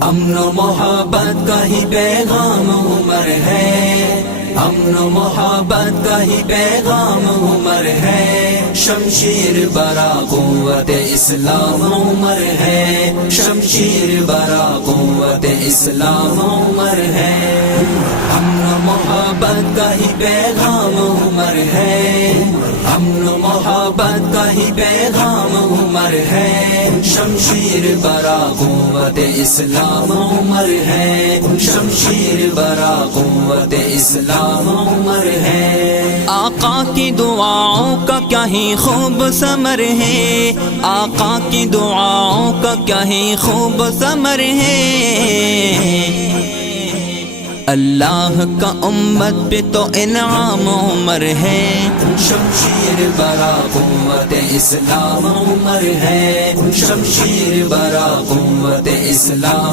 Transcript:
امن و محبت کا ہی پیغام عمر ہے، امن و محبت کا ہی پیغام عمر ہے، شمشیر برا قوت اسلام عمر ہے، شمشیر برا قوت اسلام عمر ہے، امن و محبت کا ہی پیغام عمر ہے، امن و محبت کا ہی پیغام عمر ہے، شمشیر برا قوت اسلام عمر ہے، شمشیر برا قوت اسلام عمر ہے۔ آقا کی دعاؤں کا کیا ہی خوب ثمر ہے، آقا کی دعاؤں کا کیا ہی خوب ثمر ہے، اللہ کا امت پہ تو انعام عمر ہے، شمشیر برا قوت اسلام عمر ہے، شمشیر برا قوت اسلام